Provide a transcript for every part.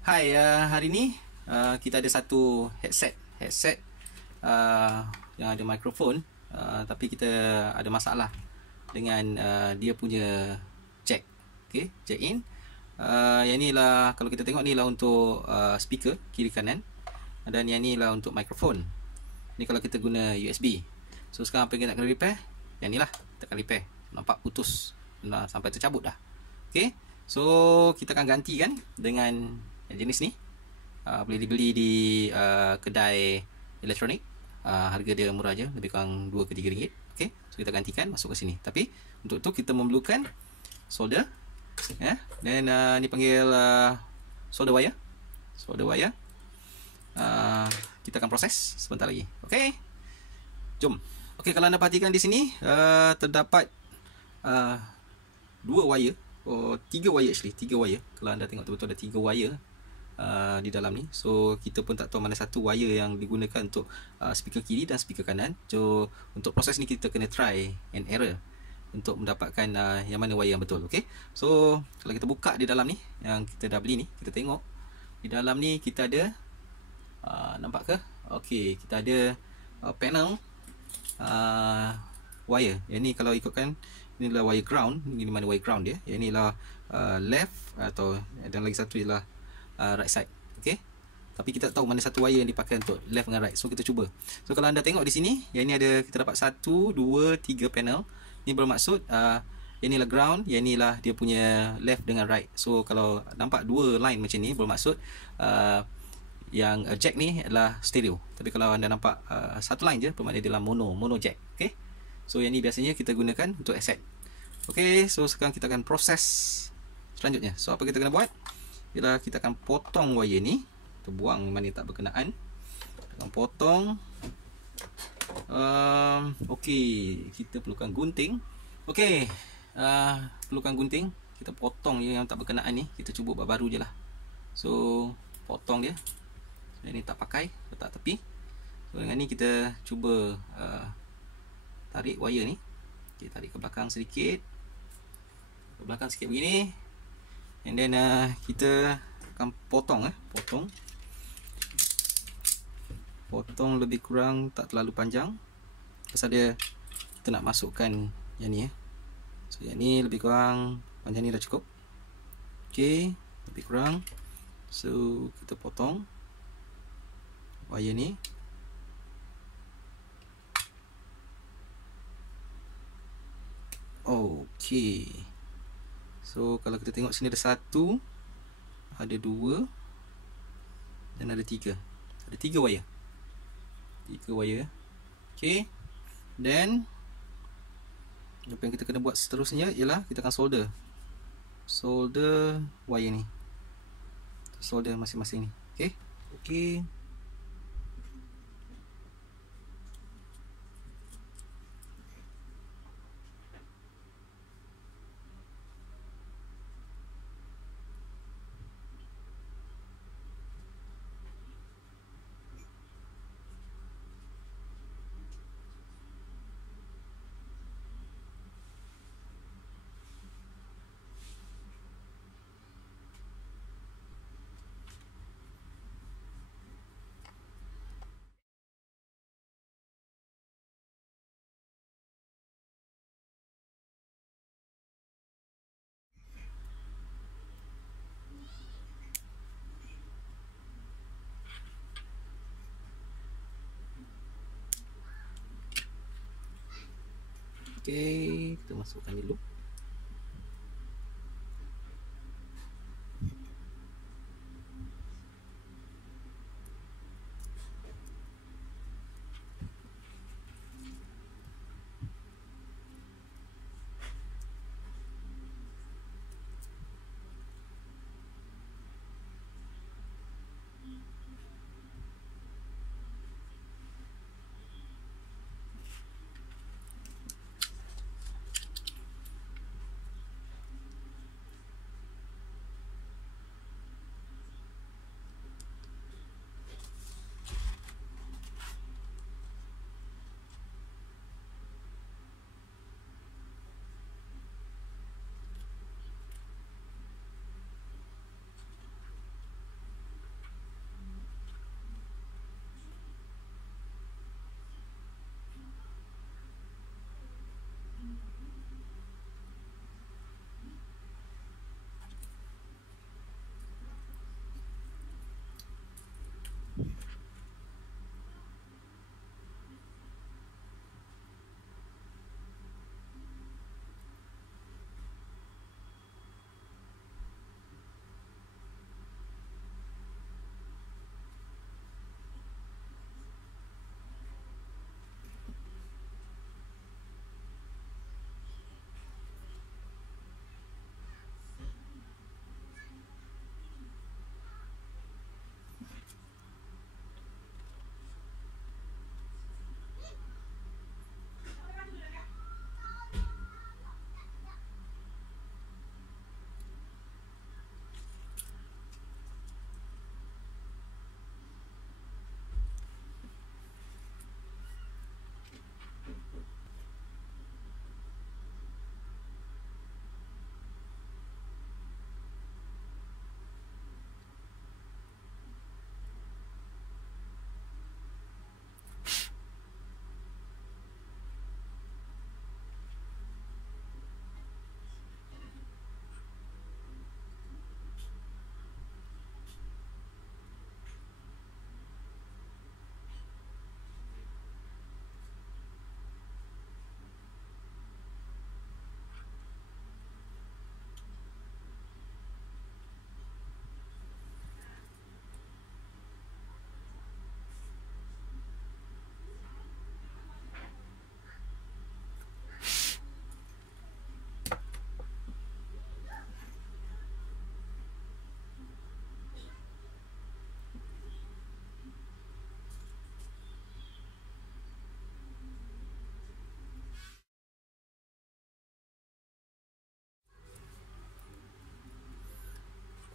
Hai, hari ni kita ada satu headset yang ada mikrofon, tapi kita ada masalah dengan dia punya jack. Okay, jack in. Yang ni lah, kalau kita tengok ni lah untuk speaker kiri kanan, dan yang ni lah untuk mikrofon. Ni kalau kita guna USB. So sekarang apa yang kita nak kena repair? Yang ni lah kita akan repair. Nampak putus, sampai tercabut dah. Okay, so kita akan gantikan dengan yang jenis ni. Boleh dibeli di kedai elektronik. Harga dia murah je, lebih kurang 2 ke 3 ringgit. Okay, so kita gantikan, masuk ke sini. Tapi untuk tu kita memerlukan solder, dan ni panggil solder wire. Kita akan proses sebentar lagi. Okay, jom. Okay, kalau anda perhatikan di sini terdapat 2 wire, 3 wire actually, 3 wire. Kalau anda tengok betul-betul ada 3 wire di dalam ni. So kita pun tak tahu mana satu wire yang digunakan untuk speaker kiri dan speaker kanan. So untuk proses ni kita kena try and error untuk mendapatkan yang mana wire yang betul. Okay, so kalau kita buka di dalam ni, yang kita dah beli ni, kita tengok di dalam ni kita ada nampak ke? Okay, kita ada panel wire. Yang ni kalau ikutkan, inilah wire ground. Ini mana wire ground dia. Yang ni lah left, atau dan lagi satu ialah right side. Okay, tapi kita tak tahu mana satu wire yang dipakai untuk left dengan right. So kita cuba. So kalau anda tengok di sini, yang ni ada, kita dapat 1, 2, 3 panel. Ni bermaksud yang ni lah ground, yang ni lah dia punya left dengan right. So kalau nampak 2 line macam ni, bermaksud yang jack ni adalah stereo. Tapi kalau anda nampak satu line je, bermakna dia adalah mono jack. Okay, so yang ni biasanya kita gunakan untuk headset. Okay, so sekarang kita akan proses selanjutnya. So apa kita kena buat ialah kita akan potong wire ni. Kita buang mana tak berkenaan. Kita akan potong. Okay, kita perlukan gunting. Okay, perlukan gunting. Kita potong yang tak berkenaan ni. Kita cuba buat baru je lah. So potong dia. Yang ni tak pakai, letak tepi. So dengan ni kita cuba tarik wire ni. Okay, tarik ke belakang sedikit. Ke belakang sikit begini. And then kita akan potong potong lebih kurang tak terlalu panjang, pasal dia kita nak masukkan yang ni. So yang ni lebih kurang panjang ni dah cukup. Okay, lebih kurang. So kita potong wire ni. Okay, so kalau kita tengok sini ada 1, ada 2, dan ada 3. Ada 3 wire. 3 wire. Okay, then apa yang kita kena buat seterusnya ialah kita akan solder wire ni. Solder masing-masing ni. Okay. Okay. Okay, kita masukkan dulu.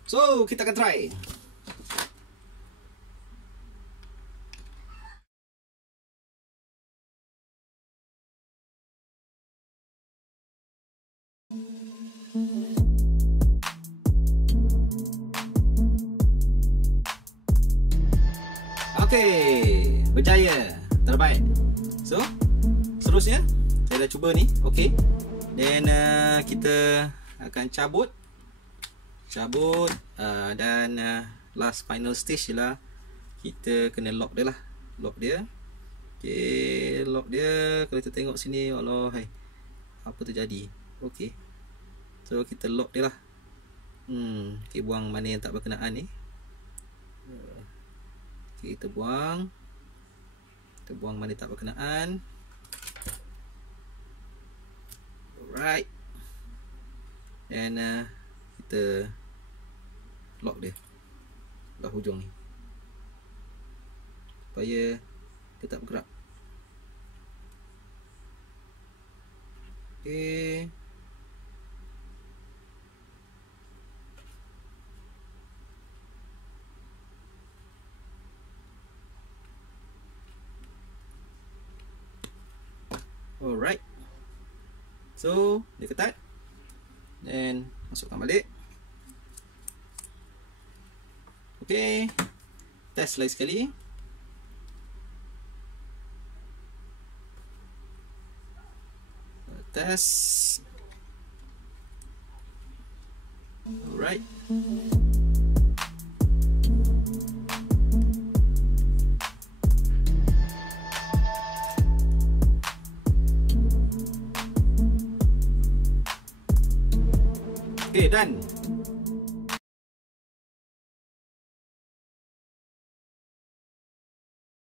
So kita akan try. Okey, berjaya, terbaik. So, seterusnya saya dah cuba ni, okey. Dan kita akan cabut dan last final stage ialah kita kena lock dia lah. Lock dia. Okey, lock dia. Kalau kita tengok sini, Allah, hai. Apa terjadi? Okey. So kita lock dia lah. Okey, buang mana yang tak berkenaan ni. Okay, kita buang mana tak berkenaan. Alright. And kita lock dia belah hujung ni supaya dia tak bergerak. Okay. Alright. So, dia ketat. Dan masukkan balik. Okay. Test lagi sekali. Test. Alright. Okay, done.